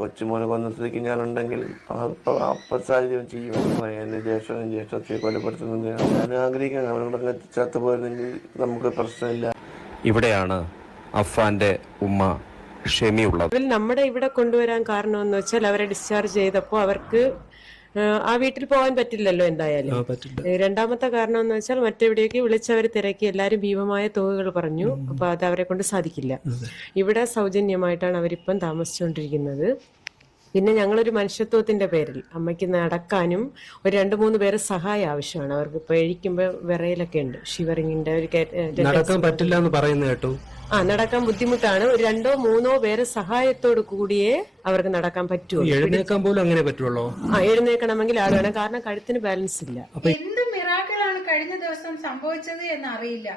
കൊച്ചുമോനെ കൊന്ന സ്ഥിതിക്ക് ഞാനുണ്ടെങ്കിൽ അപ്പസാഹചര്യം ചെയ്യും. എന്റെ ജ്യേഷ്ഠത്തെ കൊലപ്പെടുത്തുന്നത് ഞാൻ ആഗ്രഹിക്കുന്നു. അവരോടൊക്കെ ചത്തുപോയിരുന്നെങ്കിൽ നമുക്ക് പ്രശ്നമില്ല. ഇവിടെയാണ് അഫ്ഫാന്റെ ഉമ്മ ഷെമി ഉള്ളത്. നമ്മുടെ ഇവിടെ കൊണ്ടുവരാൻ കാരണം എന്ന് വെച്ചാൽ അവരെ ഡിസ്ചാർജ് ചെയ്തപ്പോൾ അവർക്ക് ആ വീട്ടിൽ പോകാൻ പറ്റില്ലല്ലോ എന്തായാലും. രണ്ടാമത്തെ കാരണം എന്ന് വെച്ചാൽ മറ്റെവിടേക്ക് വിളിച്ചവർ തിരക്കി എല്ലാവരും ഭീമമായ തുകകൾ പറഞ്ഞു. അപ്പൊ അത് അവരെ കൊണ്ട് സാധിക്കില്ല. ഇവിടെ സൗജന്യമായിട്ടാണ് അവരിപ്പം താമസിച്ചുകൊണ്ടിരിക്കുന്നത്. പിന്നെ ഞങ്ങളൊരു മനുഷ്യത്വത്തിന്റെ പേരിൽ അമ്മയ്ക്ക് നടക്കാനും ഒരു 2-3 പേരെ സഹായം ആവശ്യമാണ്. അവർക്ക് ഇപ്പൊ എഴിക്കുമ്പോ വിറയിലൊക്കെ ഉണ്ട്, ഷിവറിങ്ങിന്റെ ഒരു നടക്കാൻ പറ്റില്ല എന്ന് പറയുന്നത് കേട്ടു. നടക്കാൻ ബുദ്ധിമുട്ടാണ്. ഒരു 2-3 പേരെ സഹായത്തോട് കൂടിയേ അവർക്ക് നടക്കാൻ പറ്റുള്ളൂ. എഴുന്നേക്കാൻ പോലും അങ്ങനെ പറ്റുള്ളൂ. എഴുന്നേക്കണമെങ്കിൽ ആൾ വേണം, കാരണം കഴുത്തിന് ബാലൻസ് ഇല്ല. എന്ത് മിറാക്കിളാണ് കഴിഞ്ഞ ദിവസം സംഭവിച്ചത് എന്നറിയില്ല.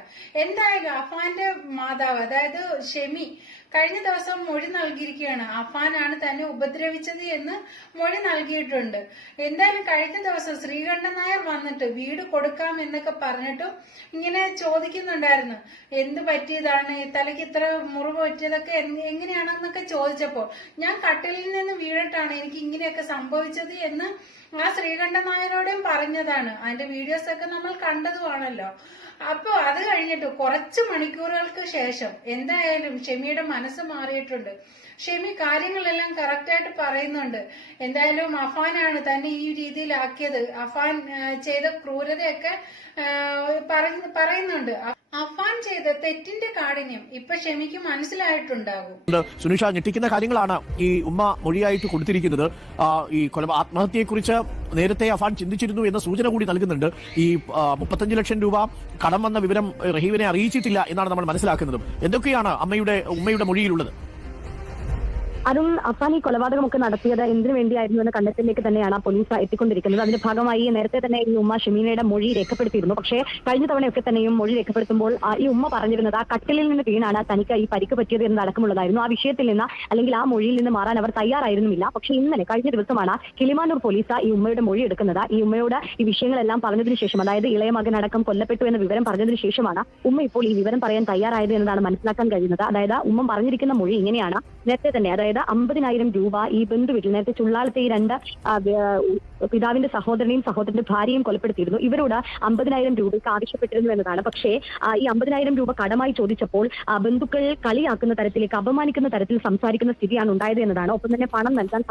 എന്തായാലും അഫാന്റെ മാതാവ്, അതായത് ഷെമി, കഴിഞ്ഞ ദിവസം മൊഴി നൽകിയിരിക്കുകയാണ്. അഫാനാണ് തന്നെ ഉപദ്രവിച്ചത് എന്ന് മൊഴി നൽകിയിട്ടുണ്ട്. എന്തായാലും കഴിഞ്ഞ ദിവസം ശ്രീകണ്ഠൻ നായർ വന്നിട്ട് വീട് കൊടുക്കാം എന്നൊക്കെ പറഞ്ഞിട്ടും ഇങ്ങനെ ചോദിക്കുന്നുണ്ടായിരുന്നു, എന്ത് പറ്റിയതാണ്, തലയ്ക്ക് ഇത്ര മുറിവ് പറ്റിയതൊക്കെ എങ്ങനെയാണെന്നൊക്കെ ചോദിച്ചപ്പോൾ ഞാൻ കട്ടിലിൽ നിന്ന് വീണിട്ടാണ് എനിക്ക് ഇങ്ങനെയൊക്കെ സംഭവിച്ചത് എന്ന് ആ ശ്രീകണ്ഠൻ നായരോടും പറഞ്ഞതാണ്. അതിന്റെ വീഡിയോസ് ഒക്കെ നമ്മൾ കണ്ടതുമാണല്ലോ. അപ്പൊ അത് കഴിഞ്ഞിട്ട് കുറച്ച് മണിക്കൂറുകൾക്ക് ശേഷം എന്തായാലും ഷെമിയുടെ മനസ്സ് മാറിയിട്ടുണ്ട്. ഷെമി കാര്യങ്ങളെല്ലാം കറക്റ്റായിട്ട് പറയുന്നുണ്ട്. എന്തായാലും അഫാനാണ് തന്നെ ഈ രീതിയിലാക്കിയത്, അഫാൻ ചെയ്ത ക്രൂരതയൊക്കെ പറയുന്നുണ്ട്. അഫാൻ ചെയ്ത തെറ്റിന്റെ കാഠിന്യം ഇപ്പൊ ഷെമിക്ക് മനസ്സിലായിട്ടുണ്ടാകും. സുനിഷ, ഞെട്ടിക്കുന്ന കാര്യങ്ങളാണ് ഈ ഉമ്മ മൊഴിയായിട്ട് കൊടുത്തിരിക്കുന്നത്. ഈ ആത്മഹത്യയെക്കുറിച്ച് നേരത്തെ അഫാൻ ചിന്തിച്ചിരുന്നു എന്ന സൂചന കൂടി നൽകുന്നുണ്ട്. ഈ 35 ലക്ഷം രൂപ കടം വന്ന വിവരം റഹീമിനെ അറിയിച്ചിട്ടില്ല എന്നാണ് നമ്മൾ മനസ്സിലാക്കുന്നത്. എന്തൊക്കെയാണ് ഉമ്മയുടെ മൊഴിയിലുള്ളത്? അരുൺ, അഫാൻ ഈ കൊലപാതകമൊക്കെ നടത്തിയത് എന്തിനു വേണ്ടിയായിരുന്നു എന്ന കണ്ടെത്തലിലേക്ക് തന്നെയാണ് പോലീസ് എത്തിക്കൊണ്ടിരിക്കുന്നത്. അതിന്റെ ഭാഗമായി നേരത്തെ തന്നെ ഈ ഉമ്മ ഷെമീനയുടെ മൊഴി രേഖപ്പെടുത്തിയിരുന്നു. പക്ഷേ കഴിഞ്ഞ തവണയൊക്കെ തന്നെയും മൊഴി രേഖപ്പെടുത്തുമ്പോൾ ഈ ഉമ്മ പറഞ്ഞിരുന്നത് ആ കട്ടിലിൽ നിന്ന് വീണാണ് തനിക്ക് ഈ പരിക്ക് പറ്റിയത് എന്നതടക്കമുള്ളതായിരുന്നു. ആ വിഷയത്തിൽ നിന്ന് അല്ലെങ്കിൽ ആ മൊഴിയിൽ നിന്ന് മാറാൻ അവർ തയ്യാറായിരുന്നില്ല. പക്ഷേ ഇന്നലെ കഴിഞ്ഞ ദിവസമാണ് കിളിമാനൂർ പോലീസ് ഈ ഉമ്മയുടെ മൊഴി എടുക്കുന്നത്. ഈ ഉമ്മയോട് ഈ വിഷയങ്ങളെല്ലാം പറഞ്ഞതിന് ശേഷം, അതായത് ഇളയ മകനടക്കം കൊല്ലപ്പെട്ടു എന്ന വിവരം പറഞ്ഞതിന് ശേഷമാണ് ഉമ്മ ഇപ്പോൾ ഈ വിവരം പറയാൻ തയ്യാറായത് എന്നതാണ് മനസ്സിലാക്കാൻ കഴിയുന്നത്. അതായത് ഉമ്മ പറഞ്ഞിരിക്കുന്ന മൊഴി ഇങ്ങനെയാണ്. നേരത്തെ തന്നെ, അതായത് 50,000 രൂപ ഈ ബന്ധുവീട്ടിൽ, നേരത്തെ ചുള്ളാലത്തെ ഈ 2 പിതാവിന്റെ സഹോദരനെയും സഹോദരന്റെ ഭാര്യയും കൊലപ്പെടുത്തിയിരുന്നു. ഇവരോട് 50,000 രൂപയ്ക്ക് ആവശ്യപ്പെട്ടിരുന്നു എന്നതാണ്. പക്ഷേ ഈ 50,000 രൂപ കടമായി ചോദിച്ചപ്പോൾ ബന്ധുക്കൾ കളിയാക്കുന്ന തരത്തിലേക്ക്, അപമാനിക്കുന്ന തരത്തിൽ സംസാരിക്കുന്ന സ്ഥിതിയാണ് ഉണ്ടായത് എന്നതാണ്. ഒപ്പം തന്നെ പണം നൽകാൻ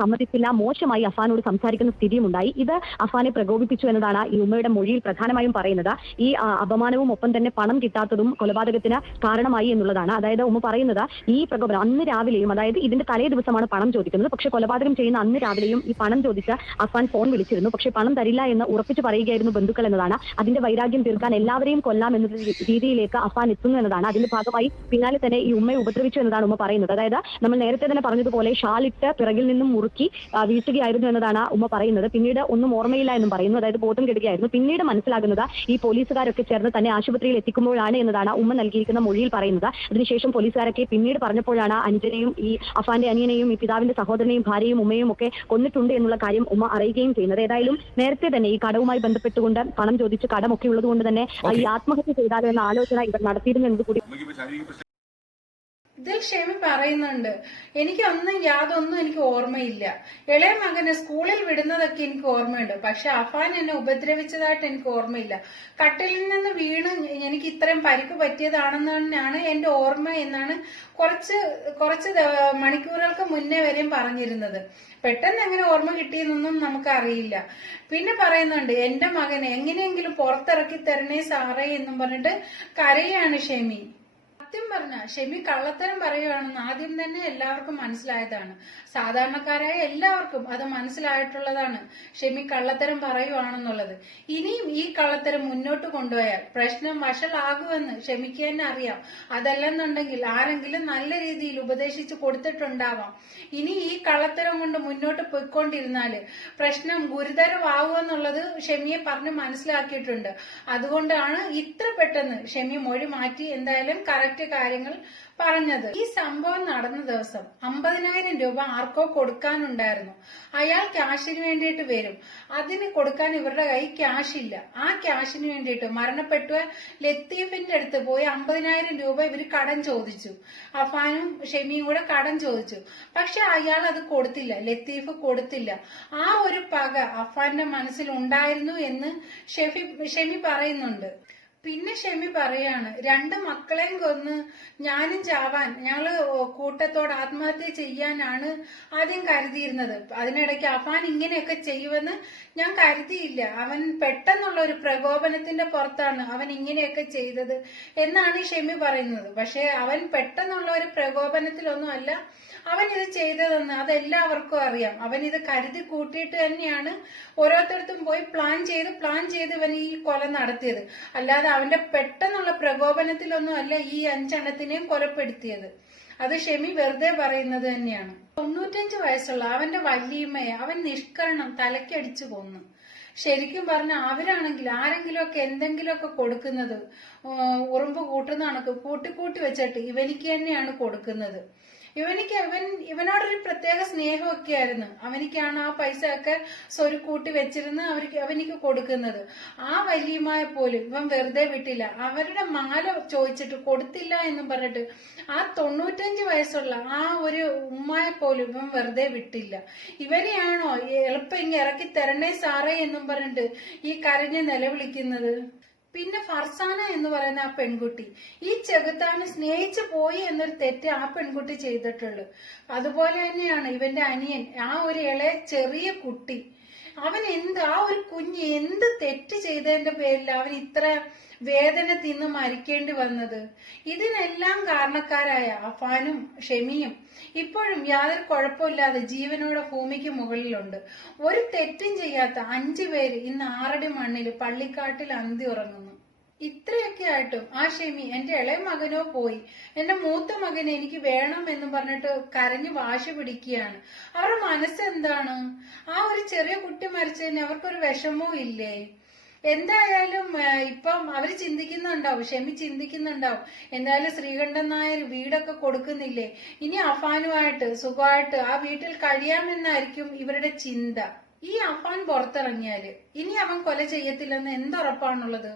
സമ്മതിച്ചില്ല, മോശമായി അഫാനോട് സംസാരിക്കുന്ന സ്ഥിതിയും ഉണ്ടായി. ഇത് അഫാനെ പ്രകോപിപ്പിച്ചു എന്നതാണ് ഈ ഉമ്മയുടെ മൊഴിയിൽ പ്രധാനമായും പറയുന്നത്. ഈ അപമാനവും ഒപ്പം തന്നെ പണം കിട്ടാത്തതും കൊലപാതകത്തിന് കാരണമായി എന്നുള്ളതാണ്. അതായത് ഉമ്മ പറയുന്നത് ഈ പ്രകോപനം അന്ന് രാവിലെയും, അതായത് ഇതിന്റെ തലേ ദിവസമാണ് പണം ചോദിക്കുന്നത്. പക്ഷെ കൊലപാതകം ചെയ്യുന്ന അന്ന് രാവിലെയും ഈ പണം ചോദിച്ച് അഫാൻ ഫോൺ വിളിച്ചിരുന്നു. പക്ഷെ പണം തരില്ല എന്ന് ഉറപ്പിച്ചു പറയുകയായിരുന്നു ബന്ധുക്കൾ എന്നതാണ്. അതിന്റെ വൈരാഗ്യം തീർക്കാൻ എല്ലാവരെയും കൊല്ലാം എന്ന രീതിയിലേക്ക് അഫാൻ എത്തുന്നു എന്നതാണ്. അതിന്റെ ഭാഗമായി പിന്നാലെ തന്നെ ഈ ഉമ്മയെ ഉപദ്രവിച്ചു എന്നതാണ് ഉമ്മ പറയുന്നത്. അതായത് നമ്മൾ നേരത്തെ തന്നെ പറഞ്ഞതുപോലെ ഷാളിട്ട് പിറകിൽ നിന്നും മുറുക്കി വീഴ്ത്തുകയായിരുന്നു എന്നതാണ് ഉമ്മ പറയുന്നത്. പിന്നീട് ഒന്നും ഓർമ്മയില്ല എന്നും പറയുന്നു. അതായത് ബോധം കെടുകയായിരുന്നു. പിന്നീട് മനസ്സിലാകുന്നത് ഈ പോലീസുകാരൊക്കെ ചേർന്ന് തന്നെ ആശുപത്രിയിൽ എത്തിക്കുമ്പോഴാണ് എന്നതാണ് ഉമ്മ നൽകിയിരിക്കുന്ന മൊഴിയിൽ പറയുന്നത്. അതിനുശേഷം പോലീസുകാരൊക്കെ പിന്നീട് പറഞ്ഞപ്പോഴാണ് അനുജനെയും ഈ അഫാന്റെ അനിയനെയും ഈ പിതാവിന്റെ സഹോദരനെയും ഭാര്യയും ഉമ്മയും ഒക്കെ കൊന്നിട്ടുണ്ട് എന്നുള്ള കാര്യം ഉമ്മ അറിയുകയും ചെയ്യുന്നത്. ഏതായാലും നേരത്തെ തന്നെ ഈ കടവുമായി ബന്ധപ്പെട്ടുകൊണ്ട് പണം ചോദിച്ച് കടമൊക്കെ ഉള്ളതുകൊണ്ട് തന്നെ ഈ ആത്മഹത്യ ചെയ്താലോ എന്ന ആലോചന ഇവർ നടത്തിയിരുന്നു എന്നത് കൂടി ഇതിൽ ഷെമി പറയുന്നുണ്ട്, യാതൊന്നും എനിക്ക് ഓർമ്മയില്ല. ഇളയ മകനെ സ്കൂളിൽ വിടുന്നതൊക്കെ എനിക്ക് ഓർമ്മയുണ്ട്. പക്ഷെ അഫാൻ എന്നെ ഉപദ്രവിച്ചതായിട്ട് എനിക്ക് ഓർമ്മയില്ല. കട്ടിലിൽ നിന്ന് വീണ് എനിക്ക് ഇത്രയും പരിക്ക് പറ്റിയതാണെന്ന് തന്നെയാണ് എന്റെ ഓർമ്മ എന്നാണ് കുറച്ച് മണിക്കൂറുകൾക്ക് മുന്നേ വരെയും പറഞ്ഞിരുന്നത്. പെട്ടെന്ന് എങ്ങനെ ഓർമ്മ കിട്ടിയെന്നൊന്നും നമുക്കറിയില്ല. പിന്നെ പറയുന്നുണ്ട്, എന്റെ മകനെ എങ്ങനെയെങ്കിലും പുറത്തിറക്കി തരണേ സാറേ എന്നും പറഞ്ഞിട്ട് കരയാണ് ഷെമി. സത്യം പറഞ്ഞ ഷെമി കള്ളത്തരം പറയുകയാണെന്ന് ആദ്യം തന്നെ എല്ലാവർക്കും മനസ്സിലായതാണ്. സാധാരണക്കാരായ എല്ലാവർക്കും അത് മനസ്സിലായിട്ടുള്ളതാണ് ഷെമി കള്ളത്തരം പറയുവാണെന്നുള്ളത്. ഇനിയും ഈ കള്ളത്തരം മുന്നോട്ട് കൊണ്ടുപോയാൽ പ്രശ്നം വഷളാകുമെന്ന് ഷെമിക്ക് തന്നെ അറിയാം. അതല്ലെന്നുണ്ടെങ്കിൽ ആരെങ്കിലും നല്ല രീതിയിൽ ഉപദേശിച്ചു കൊടുത്തിട്ടുണ്ടാവാം. ഇനി ഈ കള്ളത്തരം കൊണ്ട് മുന്നോട്ട് പോയിക്കൊണ്ടിരുന്നാല് പ്രശ്നം ഗുരുതരമാവുമെന്നുള്ളത് ഷെമിയെ പറഞ്ഞ് മനസ്സിലാക്കിയിട്ടുണ്ട്. അതുകൊണ്ടാണ് ഇത്ര പെട്ടെന്ന് ഷെമി മൊഴി മാറ്റി എന്തായാലും കറക്റ്റ് മറ്റു കാര്യങ്ങൾ പറഞ്ഞത്. ഈ സംഭവം നടന്ന ദിവസം 50,000 രൂപ ആർക്കോ കൊടുക്കാനുണ്ടായിരുന്നു. അയാൾ ക്യാഷിന് വേണ്ടിയിട്ട് വരും. അതിന് കൊടുക്കാൻ ഇവരുടെ കൈ ക്യാഷ് ഇല്ല. ആ ക്യാഷിന് വേണ്ടിയിട്ട് മരണപ്പെട്ട ലത്തീഫിന്റെ അടുത്ത് പോയി 50,000 രൂപ ഇവര് കടം ചോദിച്ചു. അഫാനും ഷെമിയും കൂടെ കടം ചോദിച്ചു. പക്ഷെ അയാൾ അത് കൊടുത്തില്ല, ലത്തീഫ് കൊടുത്തില്ല. ആ ഒരു പക അഫാന്റെ മനസ്സിൽ ഉണ്ടായിരുന്നു എന്ന് ഷെമി പറയുന്നുണ്ട്. പിന്നെ ഷെമി പറയാണ്, 2 മക്കളെയും കൊന്ന് ഞാനും ചാവാൻ ഞങ്ങള് കൂട്ടത്തോട് ആത്മഹത്യ ചെയ്യാനാണ് ആദ്യം കരുതിയിരുന്നത്. അതിനിടയ്ക്ക് അഫാൻ ഇങ്ങനെയൊക്കെ ചെയ്യുമെന്ന് ഞാൻ കരുതിയില്ല. അവൻ പെട്ടെന്നുള്ള ഒരു പ്രകോപനത്തിന്റെ പുറത്താണ് അവൻ ഇങ്ങനെയൊക്കെ ചെയ്തത് എന്നാണ് ഷെമി പറയുന്നത്. പക്ഷെ അവൻ പെട്ടെന്നുള്ള ഒരു പ്രകോപനത്തിലൊന്നും അല്ല അവൻ ഇത് ചെയ്തതെന്ന് അതെല്ലാവർക്കും അറിയാം. അവൻ ഇത് കരുതി കൂട്ടിയിട്ട് തന്നെയാണ് ഓരോരുത്തർക്കും പോയി പ്ലാൻ ചെയ്ത് ഇവൻ ഈ കൊല നടത്തിയത്. അല്ലാതെ അവന്റെ പെട്ടെന്നുള്ള പ്രകോപനത്തിലൊന്നും അല്ല ഈ 5 എണ്ണത്തിനെയും കൊലപ്പെടുത്തിയത്. അത് ഷെമി വെറുതെ പറയുന്നത് തന്നെയാണ്. 95 വയസ്സുള്ള അവന്റെ വല്യമ്മയെ അവൻ നിഷ്കരണം തലക്കടിച്ചു കൊന്നു. ശരിക്കും പറഞ്ഞ അവരാണെങ്കിൽ ആരെങ്കിലുമൊക്കെ എന്തെങ്കിലുമൊക്കെ കൊടുക്കുന്നത് ഉറുമ്പ് കൂട്ടുന്ന കണക്ക് കൂട്ടി വെച്ചിട്ട് ഇവനിക്ക് തന്നെയാണ് കൊടുക്കുന്നത്. ഇവനോടൊരു പ്രത്യേക സ്നേഹമൊക്കെ ആയിരുന്നു. അവനിക്കാണ് ആ പൈസ ഒക്കെ സ്വരുക്കൂട്ടി വെച്ചിരുന്ന് അവനിക്ക് കൊടുക്കുന്നത്. ആ വല്യമായ പോലും ഇവൻ വെറുതെ വിട്ടില്ല. അവരുടെ മാല ചോദിച്ചിട്ട് കൊടുത്തില്ല എന്നും പറഞ്ഞിട്ട് ആ 95 വയസ്സുള്ള ആ ഒരു ഉമ്മയെ പോലും ഇവൻ വെറുതെ വിട്ടില്ല. ഇവനെയാണോ എളുപ്പം ഇങ്ങ് ഇറക്കി തരണേ സാറേ എന്നും പറഞ്ഞിട്ട് ഈ കരഞ്ഞ് നിലവിളിക്കുന്നത്? പിന്നെ ഫർസാന എന്ന് പറയുന്ന ആ പെൺകുട്ടി ഈ ചെകുത്താനെ സ്നേഹിച്ചു പോയി എന്നൊരു തെറ്റ് ആ പെൺകുട്ടി ചെയ്തിട്ടുള്ളു. അതുപോലെ തന്നെയാണ് ഇവന്റെ അനിയൻ, ആ ഒരു ഇളയ ചെറിയ കുട്ടി. അവൻ ആ ഒരു കുഞ്ഞ് എന്ത് തെറ്റ് ചെയ്തതിന്റെ പേരിൽ അവൻ ഇത്ര വേദന തിന്ന് മരിക്കേണ്ടി വന്നത്? ഇതിനെല്ലാം കാരണക്കാരായ അഫാനും ഷെമിയും ഇപ്പോഴും യാതൊരു കുഴപ്പമില്ലാതെ ജീവനോടെ ഭൂമിക്ക് മുകളിലുണ്ട്. ഒരു തെറ്റും ചെയ്യാത്ത 5 പേര് ഇന്ന് 6 അടി മണ്ണിൽ പള്ളിക്കാട്ടിൽ അന്തി ഉറങ്ങുന്നു. ഇത്രയൊക്കെ ആയിട്ടും ആ ഷെമി എന്റെ ഇളയ മകനോ പോയി, എന്റെ മൂത്ത മകനെ എനിക്ക് വേണം എന്ന് പറഞ്ഞിട്ട് കരഞ്ഞു വാശി പിടിക്കുകയാണ്. അവരുടെ മനസ്സെന്താണ്? ആ ഒരു ചെറിയ കുട്ടി മരിച്ചതിന് അവർക്കൊരു വിഷമവും ഇല്ലേ? എന്തായാലും ഇപ്പം അവര് ചിന്തിക്കുന്നുണ്ടാവും, ഷെമി ചിന്തിക്കുന്നുണ്ടാവും, എന്തായാലും ശ്രീകണ്ഠൻ നായർ വീടൊക്കെ കൊടുക്കുന്നില്ലേ, ഇനി അഫാനുമായിട്ട് സുഖമായിട്ട് ആ വീട്ടിൽ കഴിയാമെന്നായിരിക്കും ഇവരുടെ ചിന്ത. ഈ അഫാൻ പുറത്തിറങ്ങിയാല് ഇനി അവൻ കൊല ചെയ്യത്തില്ലെന്ന് എന്തുറപ്പാണുള്ളത്?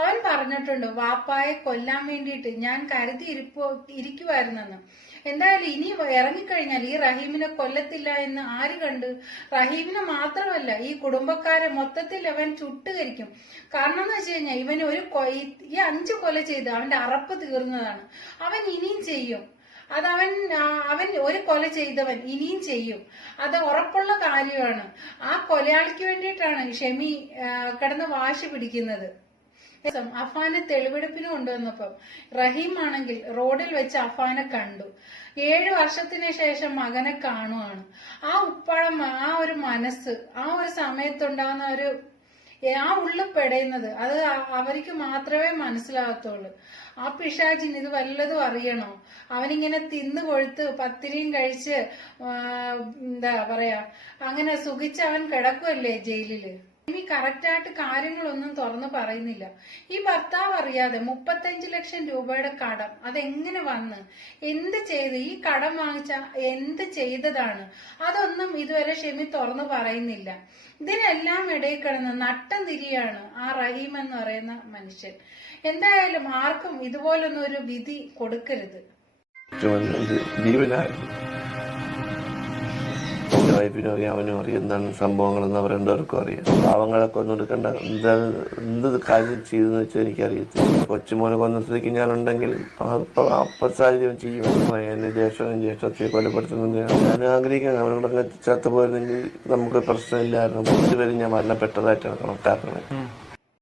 അവൻ പറഞ്ഞിട്ടുണ്ട്, വാപ്പായെ കൊല്ലാൻ വേണ്ടിയിട്ട് ഞാൻ കരുതി ഇരിക്കുവായിരുന്നെന്ന്. എന്തായാലും ഇനി ഇറങ്ങിക്കഴിഞ്ഞാൽ ഈ റഹീമിനെ കൊല്ലത്തില്ല എന്ന് ആര് കണ്ട്? റഹീമിനെ മാത്രമല്ല ഈ കുടുംബക്കാരെ മൊത്തത്തിൽ അവൻ ചുട്ടുകരിക്കും. കാരണം എന്ന് വെച്ച് കഴിഞ്ഞാൽ ഇവന് ഈ 5 കൊല ചെയ്ത് അവന്റെ അറപ്പ് തീർന്നതാണ്. അവൻ ഇനിയും ചെയ്യും. അവൻ ഒരു കൊല ചെയ്തവൻ ഇനിയും ചെയ്യും. അത് ഉറപ്പുള്ള കാര്യമാണ്. ആ കൊലയാളിക്ക് വേണ്ടിയിട്ടാണ് ഷെമി കിടന്ന് വാശി പിടിക്കുന്നത്. അഫാനെ തെളിവെടുപ്പിന് കൊണ്ടുവന്നപ്പം റഹീം ആണെങ്കിൽ റോഡിൽ വെച്ച് അഫാനെ കണ്ടു. 7 വർഷത്തിന് ശേഷം മകനെ കാണുവാണ്. ആ ഉപ്പഴം, ആ ഒരു മനസ്സ്, ആ ഒരു സമയത്തുണ്ടാകുന്ന ആ ഉള്ളിൽ പെടയുന്നത് അത് അവർക്ക് മാത്രമേ മനസ്സിലാകത്തുള്ളൂ. ആ പിശാചിന് ഇത് വല്ലതും അറിയണോ? അവനിങ്ങനെ തിന്നു കൊഴുത്ത് പത്തിരിയും കഴിച്ച് എന്താ പറയാ അങ്ങനെ സുഖിച്ച് അവൻ കിടക്കുമല്ലേ ജയിലില്. ഇനി കറക്റ്റായിട്ട് കാര്യങ്ങളൊന്നും തുറന്നു പറയുന്നില്ല. ഈ ഭർത്താവ് അറിയാതെ 35 ലക്ഷം രൂപയുടെ കടം അതെങ്ങനെ വന്ന്, എന്ത് ചെയ്ത്, ഈ കടം വാങ്ങിച്ച എന്ത് ചെയ്തതാണ്, അതൊന്നും ഇതുവരെ ഷെമി തുറന്നു പറയുന്നില്ല. ഇതിനെല്ലാം ഇടയിൽ കിടന്ന് നട്ടം തിരിയാണ് ആ റഹീം എന്ന് പറയുന്ന മനുഷ്യൻ. എന്തായാലും ആർക്കും ഇതുപോലൊന്നും ഒരു വിധി കൊടുക്കരുത്. വൈഫിനും അറിയാം, അവനും അറിയാം എന്താണ് സംഭവങ്ങളെന്ന് അവർ രണ്ടുപേർക്കും അറിയാം. പാവങ്ങളൊക്കെ ഒന്നും എടുക്കണ്ട. എന്ത് കാര്യം ചെയ്തെന്ന് വെച്ചാൽ എനിക്കറിയത്തില്ല. കൊച്ചുമോനെ കൊന്ന സ്ഥിതിക്ക് ഞാനുണ്ടെങ്കിൽ അപ്പസാഹചര്യം ചെയ്യും. എന്റെ ജ്യേഷ്ഠത്തെ കൊലപ്പെടുത്തുന്നത് ഞാൻ ആഗ്രഹിക്കുകയാണ്. അവനോടൊക്കെ ചത്തുപോയിരുന്നെങ്കിൽ നമുക്ക് പ്രശ്നമില്ലായിരുന്നു. ഇതുവരെ ഞാൻ മരണപ്പെട്ടതായിട്ടാണ് കണക്കാക്കുന്നത്.